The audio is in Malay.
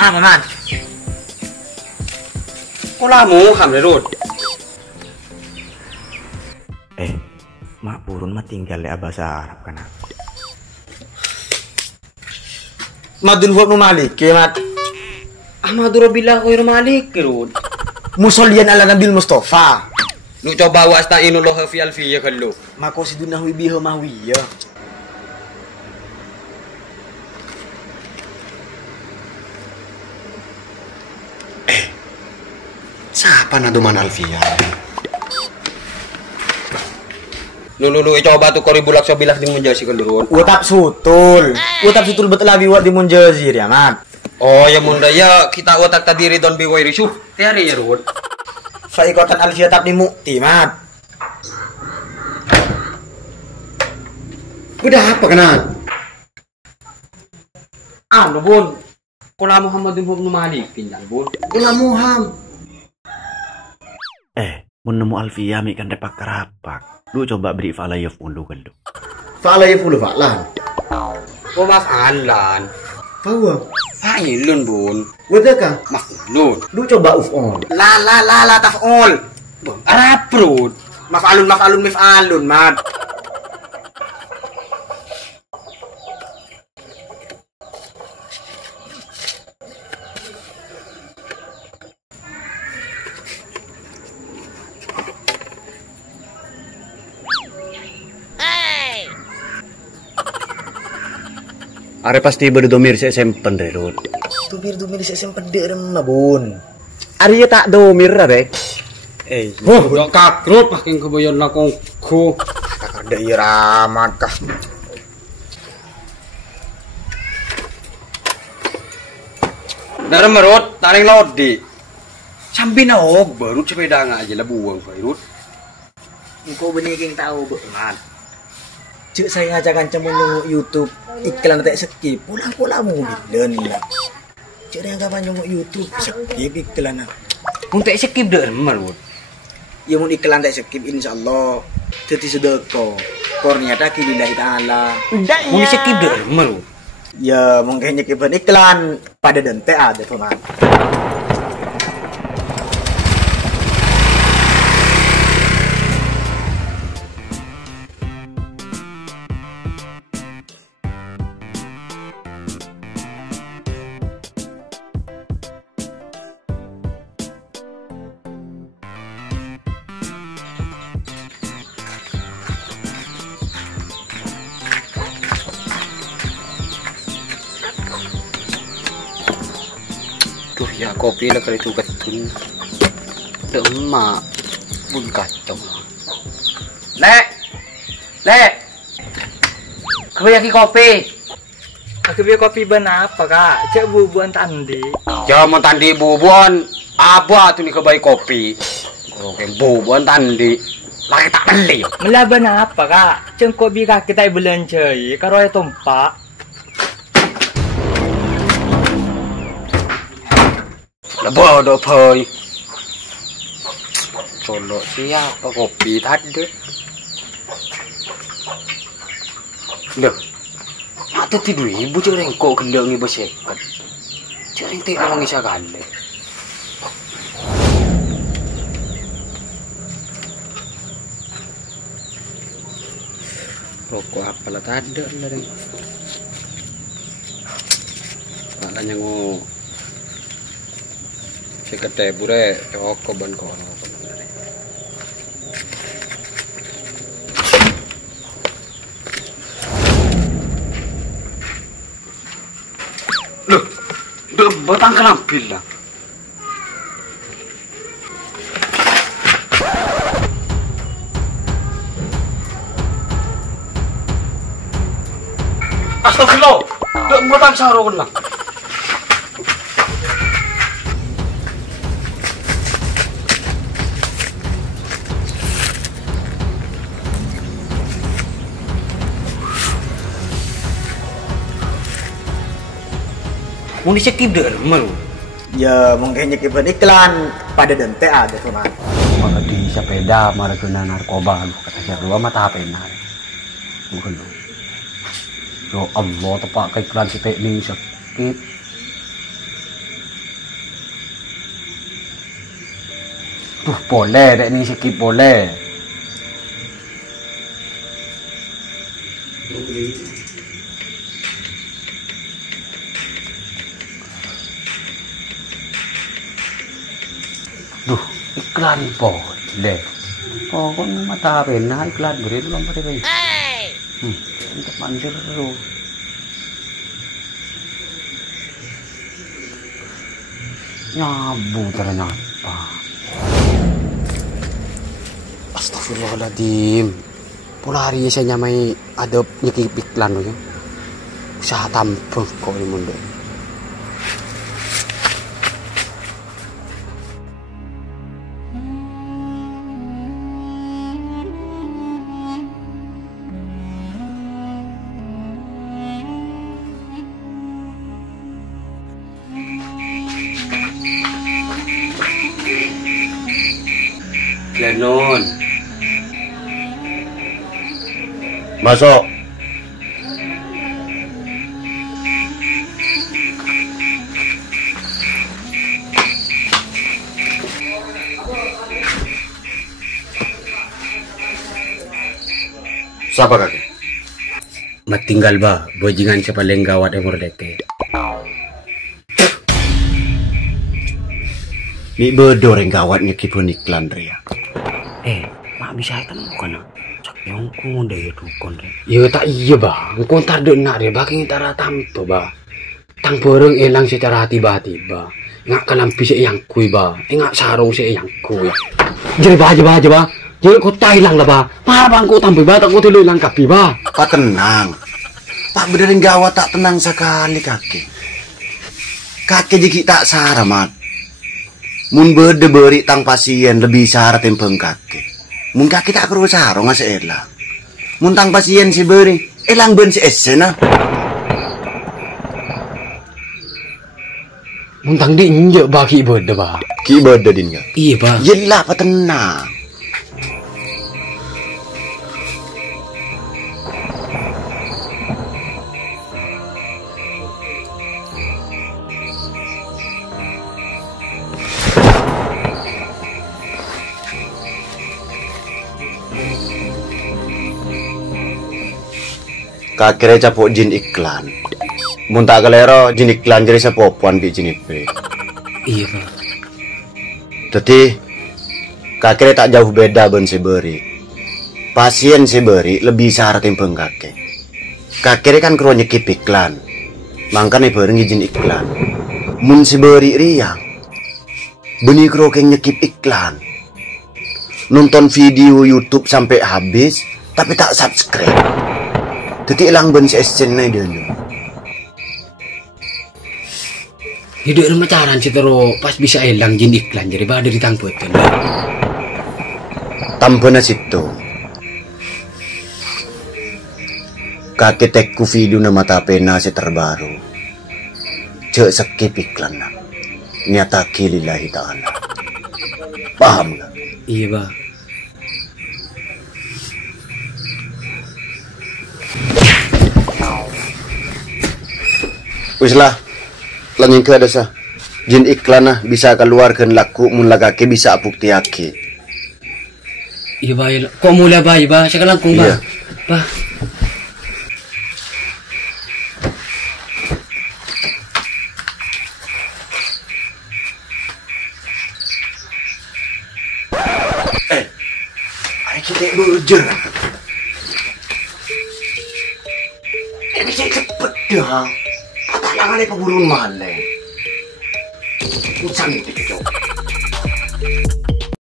Apa man? Kok lamu kam Rut? Mak Purun mah tinggal ya bahasa Arab kan. Madun huwag numalik, mat. Ahmadu Rabbillah khairu malik Rut. Musollian ala Nabil Mustafa. Lu coba wasta'inullah fi alfiyya kallu. Mako si dunahwi biha mahwiya. Siapa na duman Alfia? Lu coba tuh koribulak sobilah di munjasi kalurun. Utap sutul betul labi wat di munjazir ya mat. Oh ya munda ya kita otak tadiri don biwairi syuh. Tiari ya Rut. Faikotan Alfia tap di mukti mat. Udah apa kenal? Anu bun. Kula Muhammadin huwag numalik pinjang bun. Ulah muham. Mun nemu Alfia mi kan depak kerapak. Lu coba beri falayaf ulu kan lu. Fa'ala yafulu fa'lan. Kok maf'alan? Fawa. Fa'ilun bun. Wadaka. Maf'ulun. Lu coba uf'on. La taf'ul. Arab Rut. Maf'alun mif'alun mat. Are pasti berdomir saya sempen Rut. Dumir saya sempede remah bun. Are tak domir are. Gak kakrut makin kebayan lakongku. Kakak iramat kah. Dari merut, taring lodi. Sampai naok baru sepeda aja lah buang Rut. Engkau bening tahu banget. Cuk saya ngajakan cemu nunggu YouTube iklan tak skip pulang mobilan lah. Cuk yang kapan nunggu YouTube skip iklan lah. Untuk skip dah merut. Ya mun iklan tak skip insyaallah teti sedekah. Korniata lillahi taala. Mun skip dah merut. Ya mungkin nyekipan iklan pada dente ada teman. Duh ya kopi lah kali itu ketun. Demak pun kacau. Lek, kebaya kopi. Kebaya kopi ban apa kak? Cek bubuan tandi. Jangan tandi bubuan. Apa tuh nih kebaya kopi? Oke bubuan tandi. Lagi tak beli. Melaban apa kak? Cek kopi kak kita belanja. Karo itu tempat. Bodoh boy. Colok siapa kopi tadi? Loh, atau tidur ibu coreng kok gendang ibu seket. Coreng tidak mau ngisa kali. Rokok apalah tadi lereng. Kalanya ngo Sikete bure coko ban kono. Loh, batang kenapil lah. Astagfirullah, batang sarung lah. Mau disekip dah malu. Ya mungkin nyekipan iklan pada dente ada teman. Maka di sepeda marah kena narkoba kata siapa dua mata apa ini? Bukan lo. Ya Allah tepak ke iklan kita ini sekip. Tuh boleh, dek ni sikit boleh. Duh, iklan boleh. Pokoknya mata pena iklan beri dulu pada bayi. Untuk mandir dulu. Nyabu ternyata. Astagfirullahaladzim. Pola hari saya nyamai ada nyekip iklan tu. Usaha tampung kau ini mundur. Lenon. Masuk. Siapa kakek? Matinggal ba, bojingan sa paling gawat ay mordeke. Ni bedor yang gawat nyekipun iklan ria. Mak bisa itu kan na. Sakyong ko daya dukon re. Ya tak iya ba, kung tardo na re, bakit tara tamto ba? Tang porong ilang secara tiba-tiba. Nga kalampi sa iyang kuy ba? Nga sarong sa iyang kuy. Jadi ba? Jadi ko tay lang la ba? Mahabang ko tampi ba? Tak ko tuloy lang kapi ba? Pak tenang. Pak bener yang gawat tak tenang sekali kakek. Kakek jiki tak sarah mat. Mun berde beri tang pasien lebih sarah tempeng kakek. Mun kakek tak perlu sarong ngas elang. Mun tang pasien si beri elang ben si esena. Mun tang di injek ba ki berde ba? Ki berde din ya. Iya ba? Yelah pak tenang. Kakek capok jin iklan. Mun tak kelero jin iklan jadi sepopuan bi jin ipe. Iya ba? Jadi kakek tak jauh beda ben seberi. Pasien seberi lebih syarat tempeng kakek. Kakek kan kru nyekip iklan. Makanya bareng izin iklan. Mun seberi riang. Beni kru keng nyekip iklan. Nonton video YouTube sampai habis tapi tak subscribe. Jadi ilang ben si escena dia nyu. Hidup rumah caran si tero pas bisa hilang jin iklan jadi ba dari tangputan ba? Tampena situ. Kakek tekku video na mata pena si terbaru. Cek skip iklan na. Nyata lillahi ta'ala. Paham gak? Iya ba? Wis lah. Langin ke ada sah. Jin iklan nah bisa keluarkan laku mun lagake bisa bukti aki. Iya ba? Kok mula ba? Iya ba? Saya langkung ba? Iya. Ba? Ayo kita belajar. Ini saya cepet dah. Patah yang ada keburun malah. Usang itu.